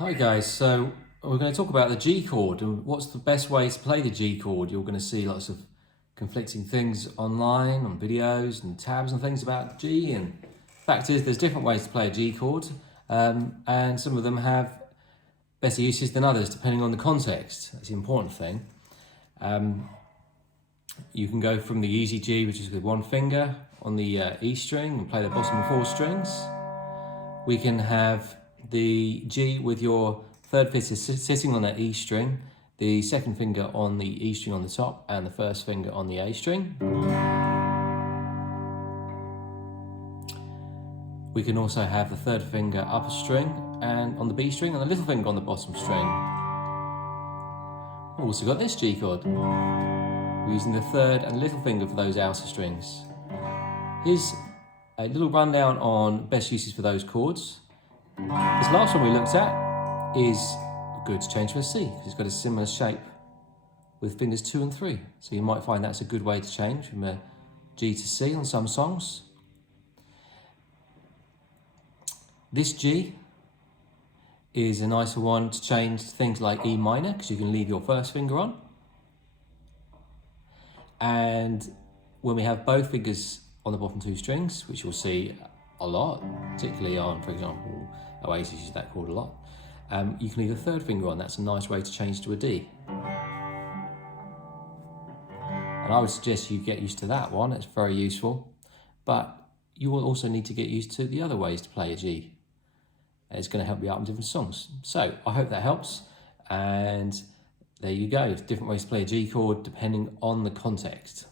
Hi guys, so we're going to talk about the G chord and what's the best way to play the G chord. You're going to see lots of conflicting things online on videos and tabs and things about G, and fact is there's different ways to play a G chord, and some of them have better uses than others depending on the context. That's the important thing. You can go from the easy G, which is with one finger on the E string, and play the bottom four strings. We can have the G with your third finger sitting on that E string, the second finger on the E string on the top, and the first finger on the A string. We can also have the third finger upper string and on the B string, and the little finger on the bottom string. We've also got this G chord. We're using the third and little finger for those outer strings. Here's a little rundown on best uses for those chords. This last one we looked at is good to change to a C because it's got a similar shape with fingers 2 and 3. So you might find that's a good way to change from a G to C on some songs. This G is a nicer one to change things like E minor because you can leave your first finger on. And when we have both fingers on the bottom two strings, which you'll see a lot, particularly on, for example, Oasis uses that chord a lot, you can leave the third finger on. That's a nice way to change to a D. And I would suggest you get used to that one. It's very useful. But you will also need to get used to the other ways to play a G. It's going to help you out in different songs. So I hope that helps. And there you go. Different ways to play a G chord depending on the context.